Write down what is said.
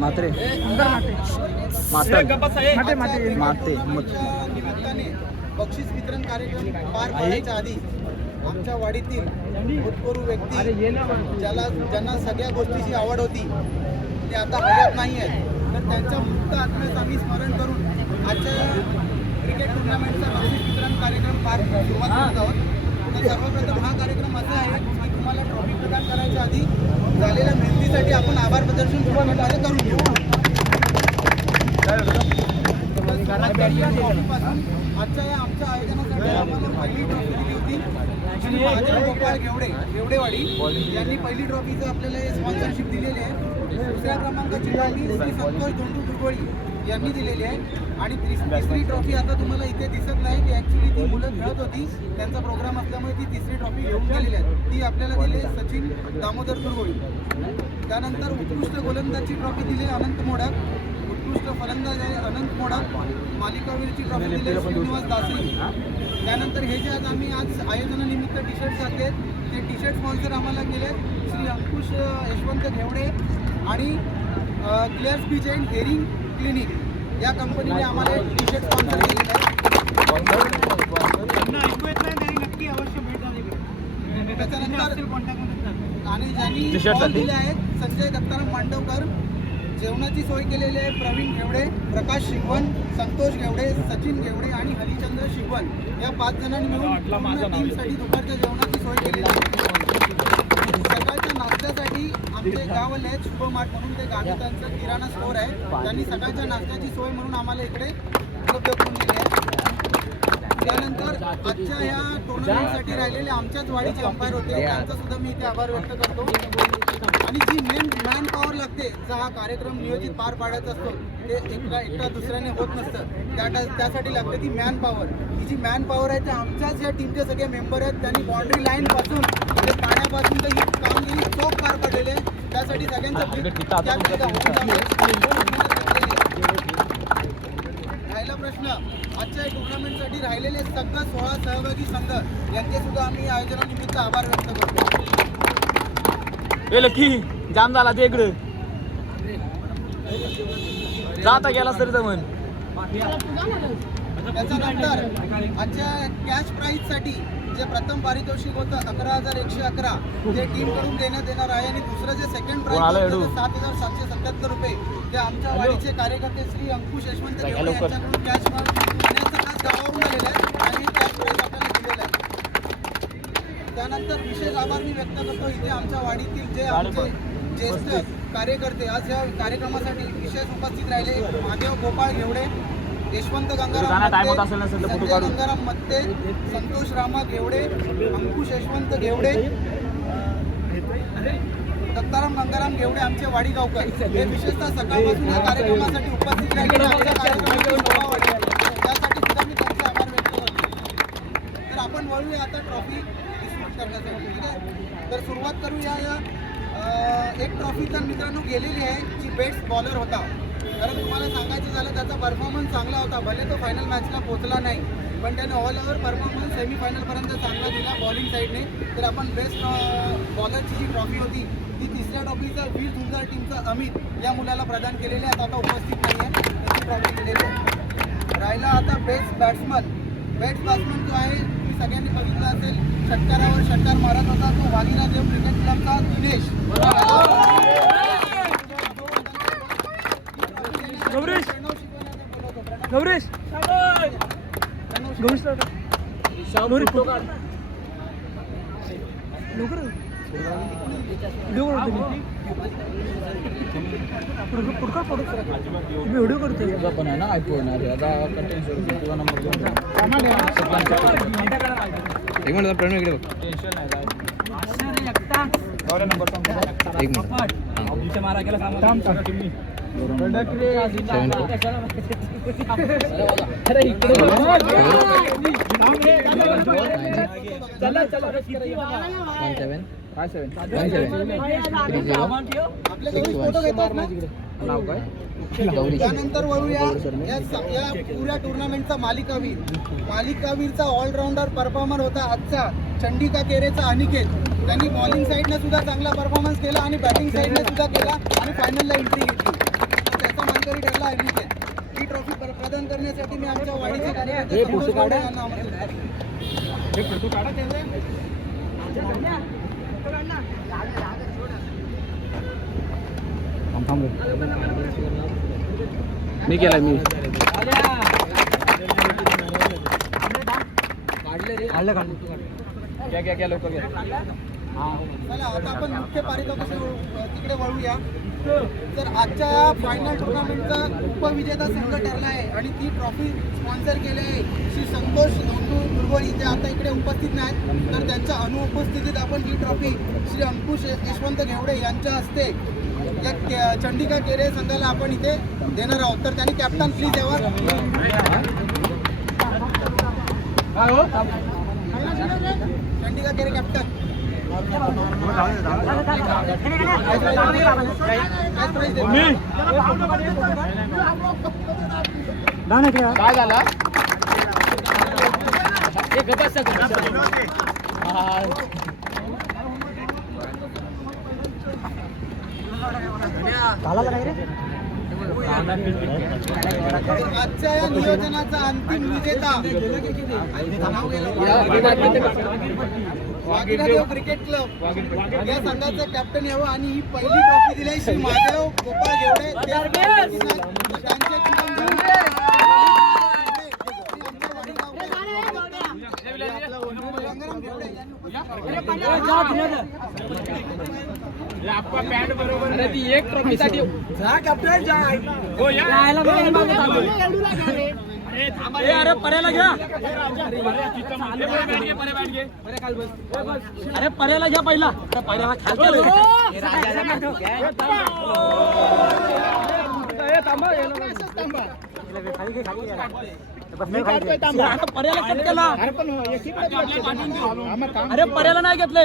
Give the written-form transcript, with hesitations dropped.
मात्रे माते निमित्ताने बक्षीस वितरण कार्यक्रम पार पाडायच्या आधी आमच्या वाडीतील भूतपूर्व व्यक्ती ज्यांना सगळ्या गोष्टीची आवड होती ते आता हयात नाही आहेत, तर त्यांच्या मुक्त आत्म्यास आम्ही स्मरण करून आजच्या क्रिकेट टुर्नामेंटचा बक्षीस वितरण कार्यक्रम सुरुवात करत आहोत. तर सर्वप्रथम हा कार्यक्रम असा आहे की तुम्हाला ट्रॉफी प्रदान करायच्या आधी झालेल्या मेहनतीसाठी आपण आभार प्रदर्शन टुर्नामेंटमध्ये करून घेऊ. आजच्या या आमच्या आयोजनासाठी आम्हाला पहिली ट्रॉफी दिली होती श्री महादेव गोपाळ घेवडेवाडी यांनी पहिली ट्रॉफीचं आपल्याला स्पॉन्सरशिप दिलेली आहे. दुसऱ्या क्रमांकाची ट्रॉफी श्री संतोष दोंडू दुर्गोळी यांनी दिलेली आहे आणि तिसरी ट्रॉफी आता तुम्हाला इथे दिसत नाही की ॲक्च्युली ती मुलं खेळत होती, त्यांचा प्रोग्राम असल्यामुळे ती तिसरी ट्रॉफी घेऊन गेलेली आहे. ती आपल्याला दिली सचिन दामोदर दुर्गोळी. त्यानंतर उत्कृष्ट गोलंदाजची ट्रॉफी दिली अनंत मोडक, उत्कृष्ट फलंदाज आहे अनंत मोडक, मालिकावीरची ट्रॉफी दिली श्रीनिवास दासी. त्यानंतर हे जे आम्ही आज आयोजनानिमित्त टी शर्ट घातले ते टी शर्ट स्पॉन्सर आम्हाला केले श्री अंकुश यशवंत घेवडे आणि clear speech and hearing clinic या कंपनीने आम्हाला टी शर्ट स्पॉन्सर केलेलं आहे. त्याच्यानंतर आणि ज्यांनी बॉल दिले आहेत संजय दत्ताराम मांडवकर, जेवणाची सोय केलेली आहे प्रवीण घेवडे, प्रकाश शिगवण, संतोष घेवडे, सचिन घेवडे आणि हरिचंद्र शिगवण या 5 जणांनी मिळून टीमसाठी दुपारच्या जेवणाची सोय केलेली आहे. सकाळच्या नाश्त्यासाठी आमचे गावले आहेत शुभमार्ट म्हणून ते गावितांचं किराणा स्टोअर आहे, त्यांनी सकाळच्या नाश्त्याची सोय म्हणून आम्हाला इकडे उपलब्ध करून दिली आहे. त्यानंतर आजच्या या टुर्नामेंटसाठी राहिलेले आमच्याच वाडीचे अंपायर होते, त्यांचा सुद्धा मी इथे आभार व्यक्त करतो. आणि जी मॅन पॉवर लागते, जर हा कार्यक्रम नियोजित पार पाडायचा असतो ते एकटा दुसऱ्याने होत नसतं, त्यासाठी लागते ती मॅन पॉवर. ही जी मॅन पॉवर आहे ते आमच्याच या टीमचे सगळे मेंबर आहेत, त्यांनी बाउंड्री लाईनपासून ते पाण्यापासून तर ही कामगिरी चोख पार पडलेली आहे. त्यासाठी सगळ्यांचं राहिला प्रश्न आजच्या टुर्नामेंटसाठी राहिलेले सगळं 16 सहभागी संघ यांचे सुद्धा आम्ही आयोजनानिमित्त आभार व्यक्त करतो. लकी जाम झाला ते इकडं जाता गेला तरी जमन. त्याच्यानंतर आजच्या कॅश प्राईजसाठी जे प्रथम पारितोषिक होतं 11,111 ते टीमकडून देण्यात येणार आहे आणि दुसरं जे सेकंड प्राईज होतं 7,777 रुपये ते आमच्या वाडीचे कार्यकर्ते श्री अंकुश यशवंत यांच्याकडून कॅश खास गावावरून आलेलं आहे आणि कॅश प्राईज आपल्याला दिलेलं आहे. त्यानंतर विशेष आभार मी व्यक्त करतो इथे आमच्या वाडीतील जे आमचे ज्येष्ठ कार्यकर्ते आज या कार्यक्रमासाठी विशेष उपस्थित राहिले. महादेव गोपाळ घेवडे, यशवंत गंगाराम मत्ते, संतोष रामा घेवडे, अंकुश यशवंत घेवडे, दत्ताराम गंगाराम घेवडे आमचे वाडी गावकर हे विशेषतः सकाळपासून या कार्यक्रमासाठी उपस्थित राहिले. त्यासाठी सुद्धा मी त्यांचे आभार व्यक्त करतो. तर आपण वळूया आता ट्रॉफी डिस्ट्रीब्यूट करण्यासाठी, ठीक आहे. तर सुरुवात करूया या एक ट्रॉफी तर मित्रांनो गेलेली आहे जी बेस्ट बॉलर होता. कारण तुम्हाला सांगायचं झालं त्याचा परफॉर्मन्स चांगला होता, भले तो फायनल मॅचला पोहोचला नाही पण त्याने ऑल ओव्हर परफॉर्मन्स सेमीफायनलपर्यंत चांगला दिला बॉलिंग साईडने. तर आपण बेस्ट बॉलरची जी ट्रॉफी होती ती तिसऱ्या ट्रॉफीचा वीर झुंजार टीमचा अमित या मुलाला प्रदान केलेली आहे. आता उपस्थित नाही आहे, त्याची ट्रॉफी दिलेली आहे. राहिला आता बेस्ट बॅट्समन जो आहे तुम्ही सगळ्यांनी बघितला असेल, षटकारावर षटकार मारत होता तो वाघिरादेव क्रिकेट क्लबचा दिनेश. गौरेश व्हिडिओ करतो पण आहे ना आयफोन आता तुझा नंबर एक मिनिट प्रणव इकडे बघ. टेन्शन नाही नंबर एक मिनिट मारा गेला आपले गौरी फोटो घेतात ना. नाव काय? त्यानंतर वळूया या पुऱ्या टुर्नामेंटचा मालिकावीरचा ऑलराऊंडर परफॉर्मर होता आजचा चंडिका केरेचा अनिकेत. त्यांनी बॉलिंग साईडने सुद्धा चांगला परफॉर्मन्स केला आणि बॅटिंग साईडने सुद्धा केला आणि फायनलला एंट्री घेतली. तर त्याचा मानकरी ठरला अनिकेत. ही ट्रॉफी प्रदान करण्यासाठी मी आमच्या वाडीचे कार्यकर्ते संतोष गावडे यांना आमंत्रित करतो. मी केला मी क्या लवकर घ्या. चला आता आपण मुख्य पारितोषिक तिकडे वळूया. तर आजच्या या फायनल टुर्नामेंटचा उपविजेता संघ ठरला आहे आणि ती ट्रॉफी स्पॉन्सर केली आहे श्री संतोष नोंदू दुर्गोळी. ते आता इकडे उपस्थित नाहीत, तर त्यांच्या अनुपस्थितीत आपण ही ट्रॉफी श्री अंकुश यशवंत घेवडे यांच्या हस्ते या चंडिका केरे संघाला आपण इथे देणार आहोत. तर त्यांनी कॅप्टन प्लीज यावर. चंडिका केरे कॅप्टन. काय झाला? आजच्या या नियोजनाचा अंतिम विजेता वागिरादेव क्रिकेट क्लब या संघाचं कॅप्टन यावं आणि ही पहिली ट्रॉफी दिली श्री महादेव गोपाळ घेवडे. त्यांचे एक ट्रॉफी साठी अरे पर्याला घ्या. अरे पर्याला घ्या पहिला. पर्याला पर्याला कट केला. अरे पर्याला नाही घेतलंय.